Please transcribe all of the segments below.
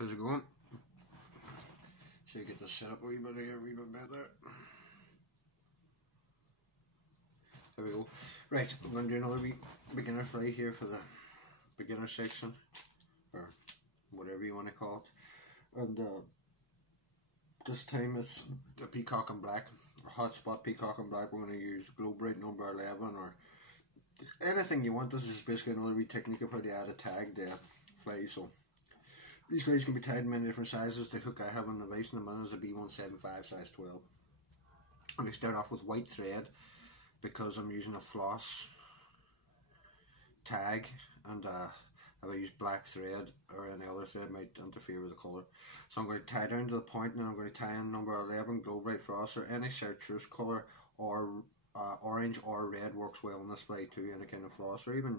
How's it going? So you get this set up a wee bit here, a wee bit better. There we go. Right, we're going to do another wee beginner fly here for the beginner section, or whatever you want to call it. And this time it's the peacock and black, or hotspot peacock and black. We're going to use glow bright number 11 or anything you want. This is basically another wee technique of how to add a tag to fly. So these flies can be tied in many different sizes. The hook I have on the vise in the minute is a B175 size 12. I'm going to start off with white thread because I'm using a floss tag, and if I use black thread or any other thread, it might interfere with the colour. So I'm going to tie down to the point, and then I'm going to tie in number 11 glow bright frost, or any chartreuse colour, or orange or red works well on this fly too. Any kind of floss, or even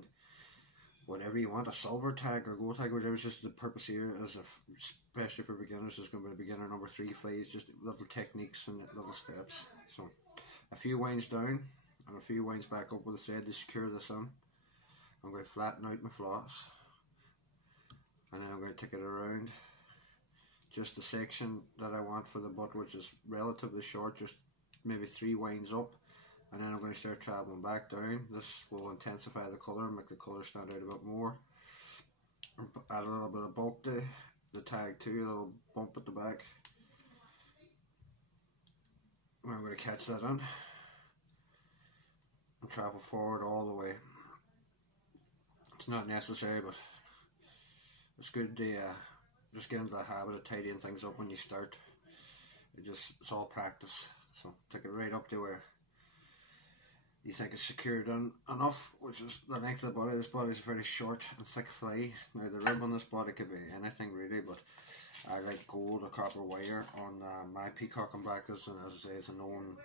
whatever you want, a silver tag or gold tag, whatever. Just the purpose here is, especially for beginners, is going to be beginner number 3 flies, just little techniques and little steps. So a few winds down and a few winds back up with the thread to secure this in. I'm going to flatten out my floss, and then I'm going to take it around just the section that I want for the butt, which is relatively short, just maybe 3 winds up, and then I'm going to start travelling back down. This will intensify the colour and make the colour stand out a bit more. Add a little bit of bulk to the tag too, a little bump at the back. And I'm going to catch that in and travel forward all the way. It's not necessary, but it's good to just get into the habit of tidying things up when you start. It's all practice. So take it right up to where you think it's secured in enough, which is the length of the body. This body is a very short and thick fly. Now the rib on this body could be anything really, but I like gold or copper wire on my peacock and black. This, and as I say, it's a known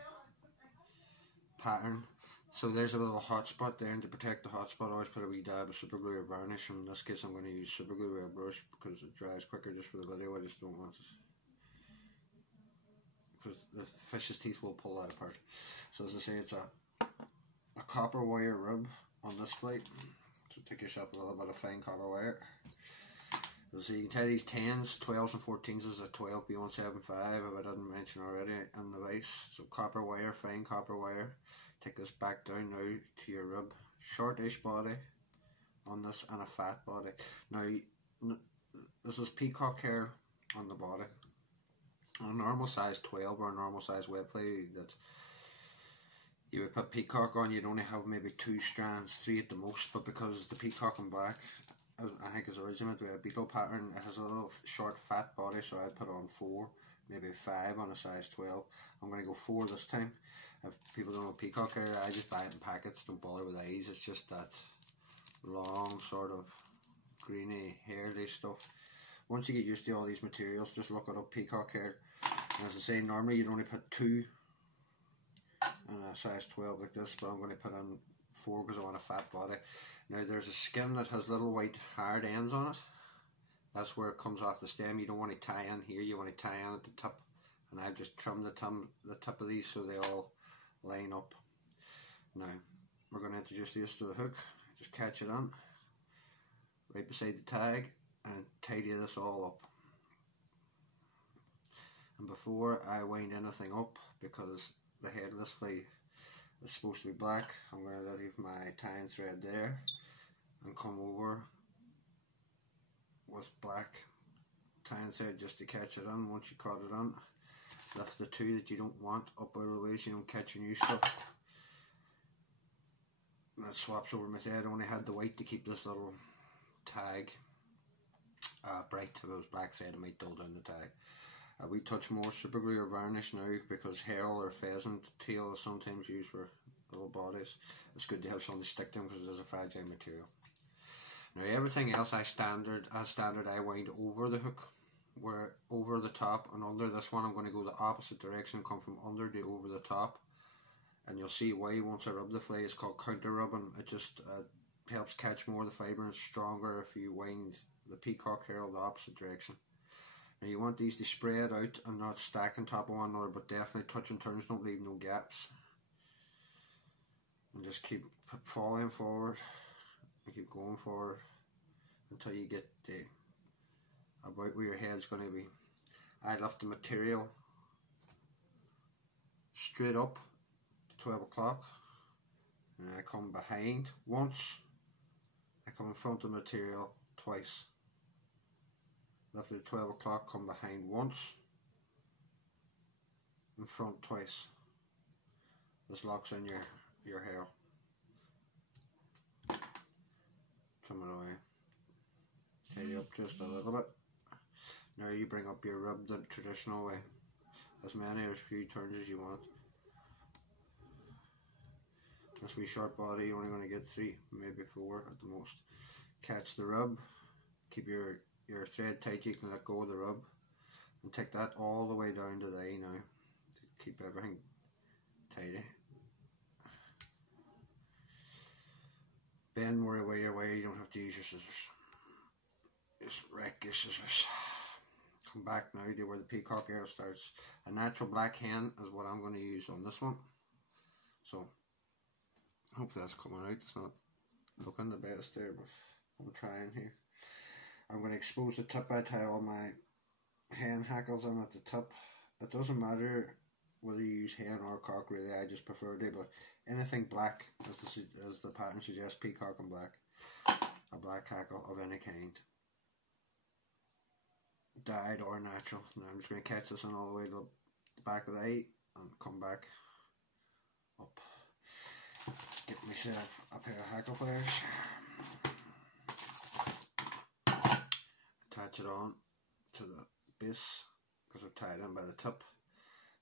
pattern. So there's a little hot spot there, and to protect the hot spot I always put a wee dab of super glue or varnish. In this case I'm going to use super glue with a brush because it dries quicker. Just for the video, I just don't want it, because the fish's teeth will pull that apart. So as I say, it's a copper wire rib on this plate. So take yourself a little bit of fine copper wire. So you can tie these 10s, 12s and 14s as a 12 B175 if I didn't mention already in the vise. So copper wire, fine copper wire. Take this back down now to your rib. Shortish body on this and a fat body. Now this is peacock hair on the body. On a normal size 12 or a normal size web fly that you would put peacock on, you'd only have maybe 2 strands, 3 at the most. But because the peacock and black, I think is originally with a beetle pattern, it has a little short fat body, so I'd put on 4, maybe 5 on a size 12. I'm going to go 4 this time. If people don't know peacock hair, I just buy it in packets, don't bother with eyes. It's just that long sort of greeny hairy stuff. Once you get used to all these materials, just look it up, peacock hair. And as I say, normally you'd only put 2 in a size 12 like this, but I'm going to put in 4 because I want a fat body. Now there's a skin that has little white hard ends on it. That's where it comes off the stem. You don't want to tie in here, you want to tie in at the tip. And I've just trimmed the tip of these so they all line up. Now we're going to introduce this to the hook. Just catch it on right beside the tag and tidy this all up. And before I wind anything up, because the head of this fly is supposed to be black, I'm going to leave my tying thread there and come over with black tying thread just to catch it on. Once you caught it on, lift the 2 that you don't want up out of the way so you don't catch your new stuff. And that swaps over my thread. I only had the white to keep this little tag bright. If it was black thread, it might dull down the tag. We touch more super glue or varnish now, because herald or pheasant tail is sometimes used for little bodies. It's good to have something to stick to them because it is a fragile material. Now everything else as standard I wind over the hook, where over the top and under. This one I'm going to go the opposite direction, come from under to over the top, and you'll see why once I rub the fly. It's called counter rubbing. It just helps catch more of the fibre and stronger if you wind the peacock hair the opposite direction. Now you want these to spread out and not stack on top of one another, but definitely touch and turns, don't leave no gaps. And just keep falling forward and keep going forward until you get about where your head's going to be. I left the material straight up to 12 o'clock, and I come behind once, I come in front of the material twice. Left at 12 o'clock, come behind once, in front twice. This locks in your hair. Trim it away. Tidy up just a little bit. Now you bring up your rub the traditional way. As many or as few turns as you want. This wee short body, you're only going to get 3, maybe 4 at the most. Catch the rub. Keep your thread tight, you can let go of the rub. And take that all the way down to the eye now. Keep everything tidy. Bend more away your way, you don't have to use your scissors. Just wreck your scissors. Come back now to where the peacock hair starts. A natural black hen is what I'm going to use on this one. So, hopefully that's coming out. It's not looking the best there, but I'm trying here. I'm going to expose the tip. I tie all my hen hackles on at the tip. It doesn't matter whether you use hen or cock, really. I just prefer it, but anything black, as the pattern suggests, peacock and black. A black hackle of any kind. Dyed or natural. Now I'm just going to catch this in all the way to the back of the eye and come back up. Get myself a pair of hackle pliers. Attach it on to the base because I've tied in by the tip.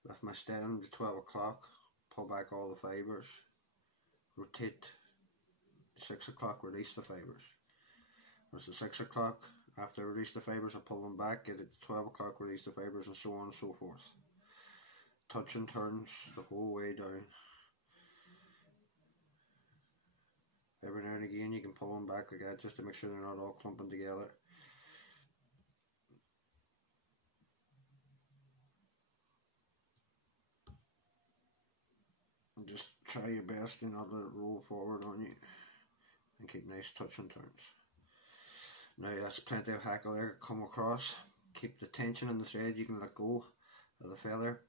Lift my stem to 12 o'clock. Pull back all the fibres. Rotate 6 o'clock. Release the fibres. Once it's 6 o'clock. After I release the fibres, I pull them back, get it to 12 o'clock, release the fibres, and so on and so forth. Touch and turns the whole way down. Every now and again you can pull them back like that just to make sure they're not all clumping together. And just try your best to not let it roll forward on you. And keep nice touch and turns. Now that's plenty of hackle there. Come across, keep the tension in the thread. You can let go of the feather.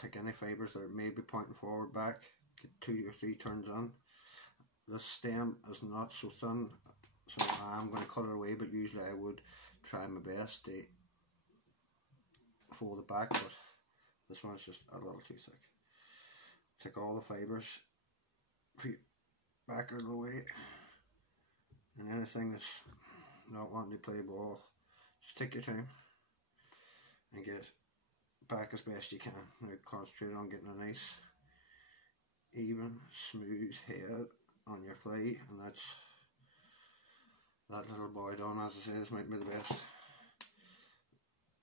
Take any fibres that may be pointing forward back. Get 2 or 3 turns on. This stem is not so thin, so I'm going to cut it away, but usually I would try my best to fold it back, but this one's just a little too thick. Take all the fibres back out of the way, and anything that's not wanting to play ball, just take your time and get back as best you can. Now concentrate on getting a nice even smooth head on your fly, and that's that little boy done. As I say, this might be the best.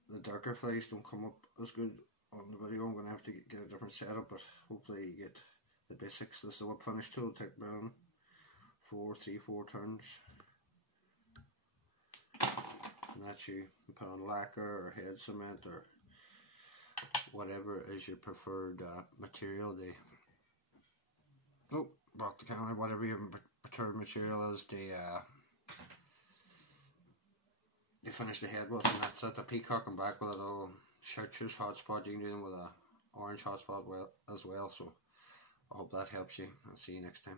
The darker flies don't come up as good on the video. I'm going to have to get a different setup, but hopefully you get the basics. This is the whip finish tool. Take around 4 turns. And that's you put on lacquer or head cement or whatever is your preferred material. Block the camera. Whatever your preferred material is, they finish the head with, and that's it. The peacock and black with a little chartreuse hotspot. You can do them with a orange hotspot as well. So I hope that helps you. I'll see you next time.